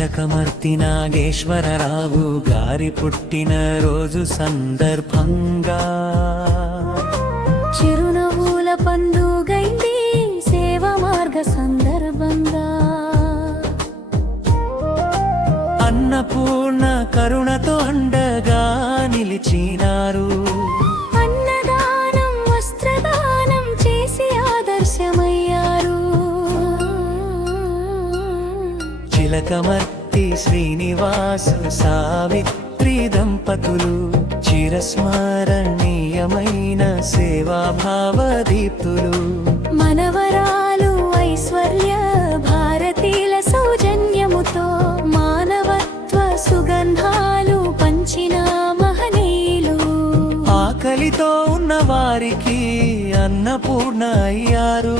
చిలకమర్తి నాగేశ్వరరావు గారి పుట్టిన రోజు సందర్భంగా చిరునవ్వుల పండుగైంది సేవ మార్గ సందర్భంగా అన్నపూర్ణ కరుణతో అండగా నిలిచినారు. అన్నదానం వస్త్రదానం చేసి ఆదర్శమయ్యారు. చిలకమర్తి శ్రీనివాసు సావిత్రి దంపతులు చిరస్మరణీయమైన సేవాభావ దీప్తులు. మనవరాలు ఐశ్వర్య భారతీల సౌజన్యముతో మానవత్వ సుగంధాలు పంచిన మహనీయులు. ఆకలితో ఉన్న వారికి అన్నపూర్ణ అయ్యారు.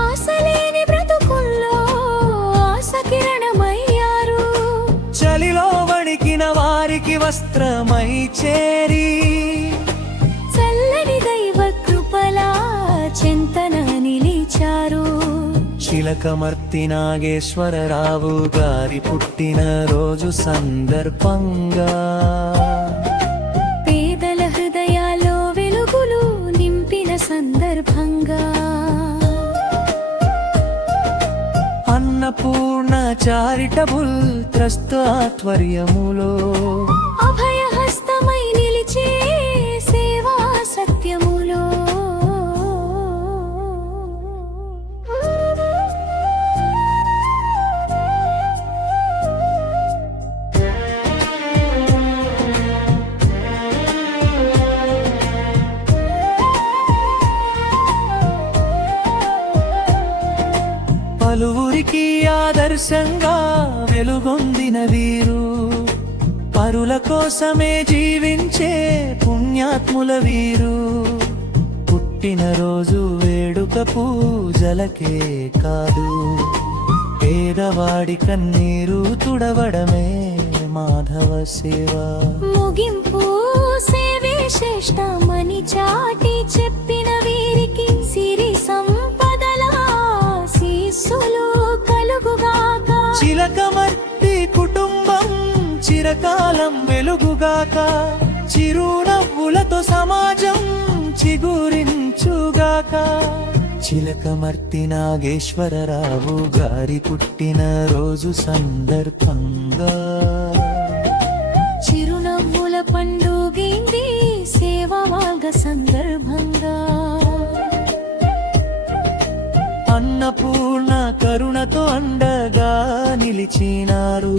ఆశలేని బ్రతుకుల్లో ఆశ కిరణమయ్యారు. చలిలో వణికిన వారికి వస్త్రమై చేరి చల్లని దైవ కృపలా చింతన నిలిచారు. చిలకమర్తి నాగేశ్వరరావు గారి పుట్టిన రోజు సందర్భంగా పేదల హృదయాల్లో వెలుగులు నింపిన సందర్భంగా అన్నపూర్ణ చారిటబుల్ ట్రస్ట్ ఆధ్వర్యములో అభయహస్తమై నిలిచే సేవా సత్యములో పలువురికి ఆదర్శంగా వెలుగొందిన వీరు పరుల కోసమే జీవించే పుణ్యాత్ముల వీరు. పుట్టినరోజు వేడుక పూజలకే కాదు, పేదవాడి కన్నీరు తుడవడమే మాధవ సేవ. ముగింపు సేవే శ్రేష్టమని చాటి చెప్పిన వీరికి సిరి సంపదల శీస్సులు కలుగుగాక. చిలకమర్తి కుటుంబం చిరకాలం వెలుగుగాక. చిరునవ్వులతో సమాజం చిగురించుగాక. చిలకమర్తి నాగేశ్వరరావు గారి పుట్టిన రోజు సందర్భంగా చిరునవ్వుల పండుగేంది సేవా మార్గ సందర్భంగా అన్నపూర్ణ కరుణతో అండగా నిలిచినారు.